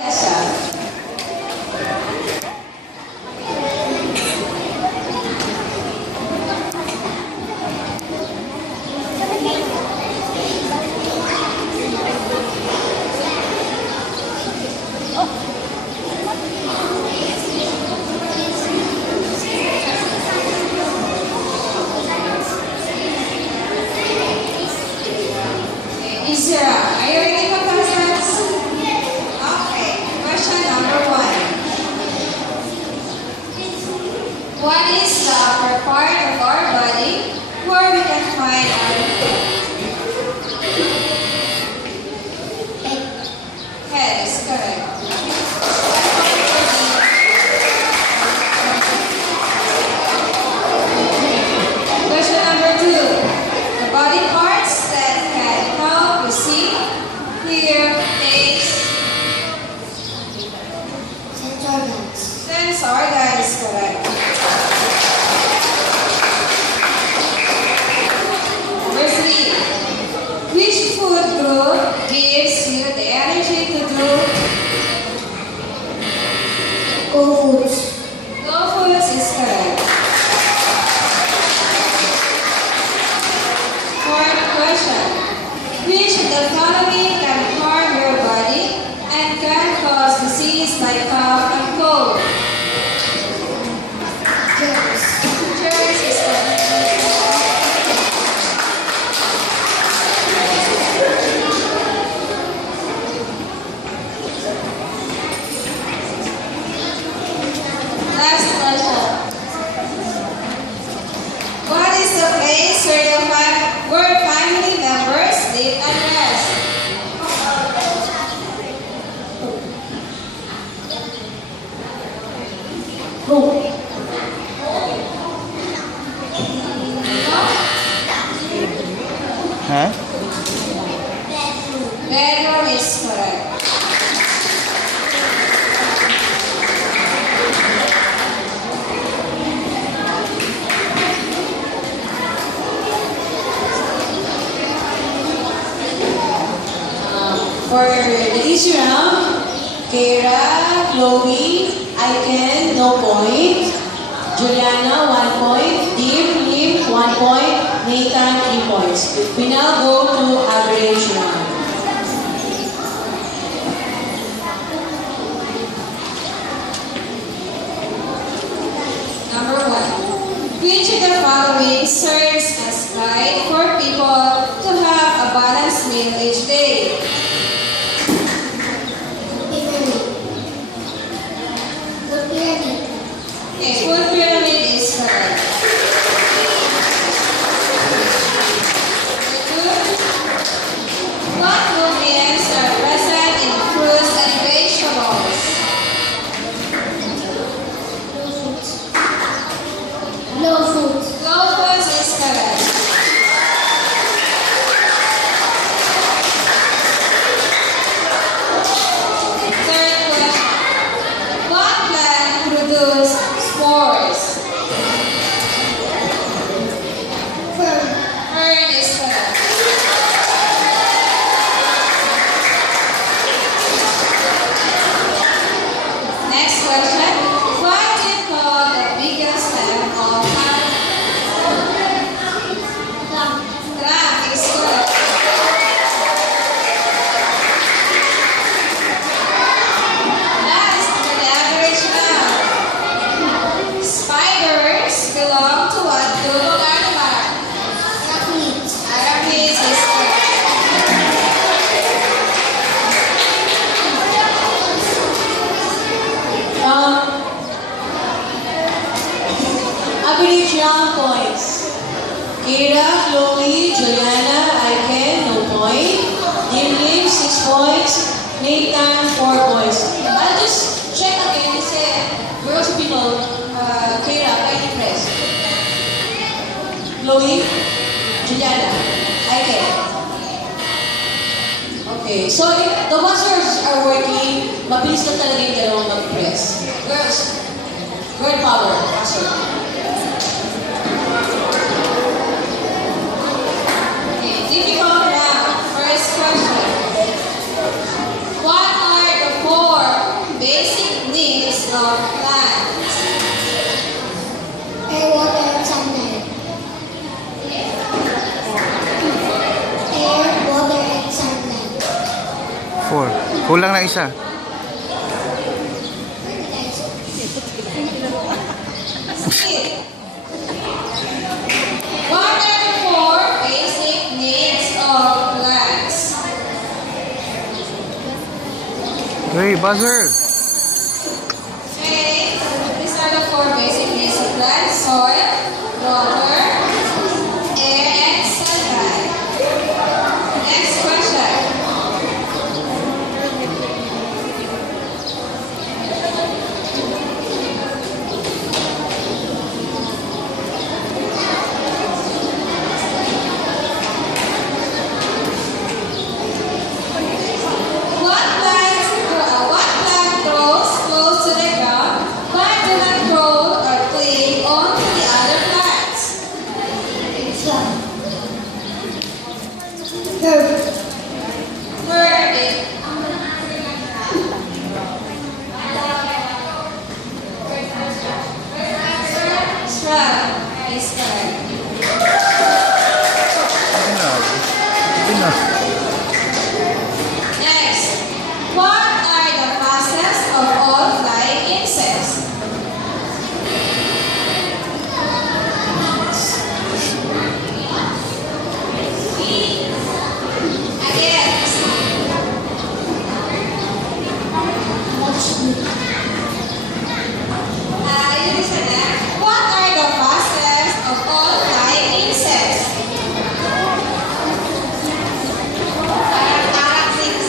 Are you ready, contestants? Okay. Question number 1. What is the upper part of our body where we can find our head? Is correct. Question number 2. The body parts that can help you see, hear, taste. Sense organ is correct. Number 3. Which food group gives you the energy to do? Whole foods. No foods is correct. Fourth question. Which of the following can harm your body and can cause disease like cough and cold? Germs. Germs is correct. Last question. What is the place where family members live and rest? Home. Huh? Bedroom is correct. For the easy round, Kara, Chloe, Aiken, no point. Juliana, 1 point. Deep, Lim, 1 point. Nathan, 3 points. We now go to average round. Number 1. Which of the following serves as guide for people to have a balanced meal each day? Pyramid. The pyramid. Okay, food pyramid is correct. Number 2. What nutrients are present in fruits and vegetables? Low foods. Low foods is correct. Third question. What plant produces spores? Fern. Fern is correct. Next question. What do you call the biggest stem of plant? Trunk is correct. Last, for the average round. Spiders belong to what group of animals? Arachnids. Arachnids is correct. Average round points. Kara, Chloe, Juliana, Aiken, no point. Lim, 6 points. Nathan, 4 points. I'll just check again kasi we're also people, Kara, kindly press. Chloe, Juliana, Aiken. Okay, so if the buzzers are working, mabilis na talaga yung dalawang mag-press. Girls, word power, buzzer. Okay, difficult round. First question. What are the 4 Kulang na isa. Skip. What are the 4 basic needs of plants? Hey, buzzer! Okay, these are the 4 basic needs of plants: soil, water, air, and sunlight. Next question. What plant grows close to the ground but do not grow or cling on to the other plants? Flower. Herb. Herb is shrub is correct. Next, what are the fastest of all flying insects? Again, you listen na. What are the fastest of all flying insects? Arachnids.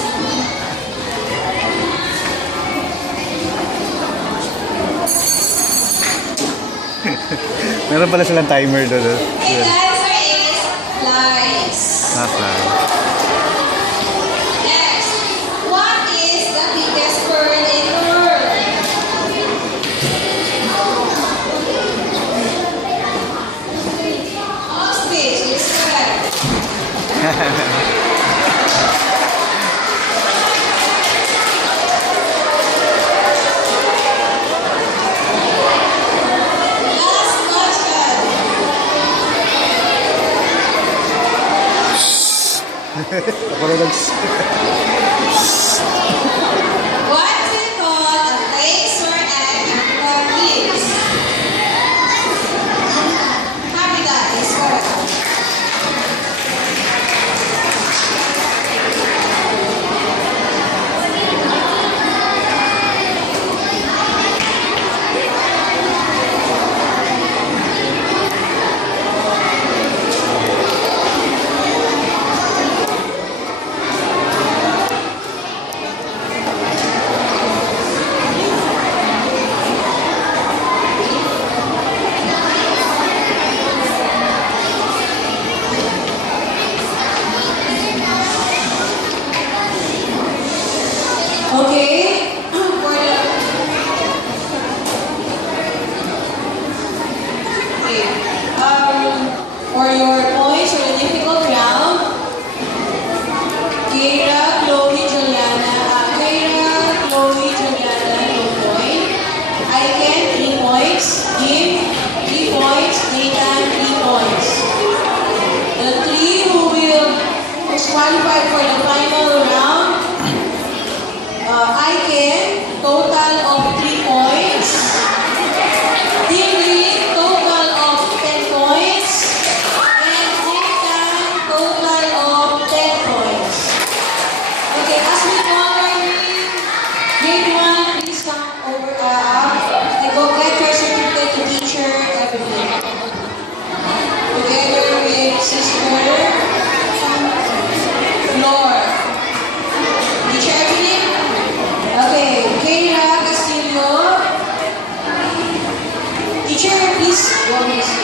Meron pala silang timer doon. The answer is flies. Fly. Next, what is the biggest bird in the world? Ostrich is correct. Last question. Ako na What do you call a place where an animal lives? Habitat is correct. Okay. For your points for the difficult round, Keira, Chloe, Juliana, no point. Aiken, 3 points. Kim, 3 points. Nathan, 3 points. The 3 who's qualified for the final round, Aiken, total of 3 points. Dingli, total of 10 points. And Nathan, total of 10 points. Okay, as we call our name, grade 1, please come over up and go get your certificate to teacher, everything. Together with Sister Flor. Teacher, everything? Okay, Keira Castillo. Teacher, please go, miss.